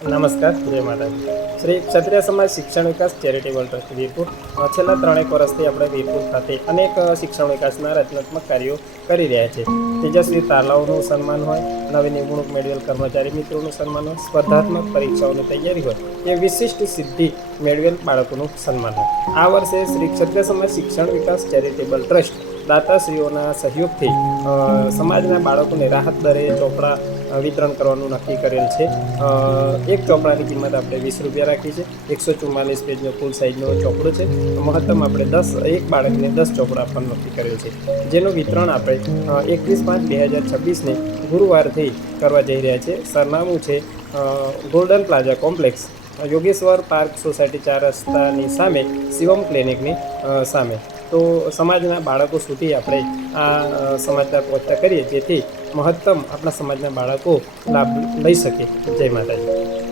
નમસ્કાર, જય માતાજી. શ્રી ક્ષત્રિય સમાજ શિક્ષણ વિકાસ ચેરિટેબલ ટ્રસ્ટ વીરપુર છેલ્લા 3 વર્ષથી આપણે વીરપુર ખાતે અનેક શિક્ષણ વિકાસના રચનાત્મક કાર્યો કરી રહ્યા છે. તેજસ્વી તાલાઓનું સન્માન હોય, નવી નિમણૂક મેળવેલ કર્મચારી મિત્રોનું સન્માન હોય, સ્પર્ધાત્મક પરીક્ષાઓની તૈયારી હોય કે વિશિષ્ટ સિદ્ધિ મેળવેલ બાળકોનું સન્માન હોય. આ વર્ષે શ્રી ક્ષત્રિય સમાજ શિક્ષણ વિકાસ ચેરિટેબલ ટ્રસ્ટ દાતાશ્રીઓના સહયોગથી સમાજના બાળકોને રાહત દરે ચોપડા વિતરણ કરવાનું નક્કી કરેલ છે. એક ચોપડાની કિંમત આપણે 20 રૂપિયા રાખી છે. 144 પેજનો ફૂલ સાઇઝનો ચોપડો છે. મહત્તમ આપણે એક બાળકને 10 ચોપડા આપવાનું નક્કી કરેલ છે, જેનું વિતરણ આપણે 21/5/2026ને ગુરુવારથી કરવા જઈ રહ્યા છે. સરનામું છે golden plaza complex, Yogeshwar park society 4 રસ્તાની સામે, શિવમ ક્લિનિકની સામે. તો સમાજના બાળકો સુધી આપણે આ સમાચાર પહોંચતા કરીએ, જેથી મહત્તમ આપણા સમાજના બાળકો લાભ લઈ શકે. જય માતાજી.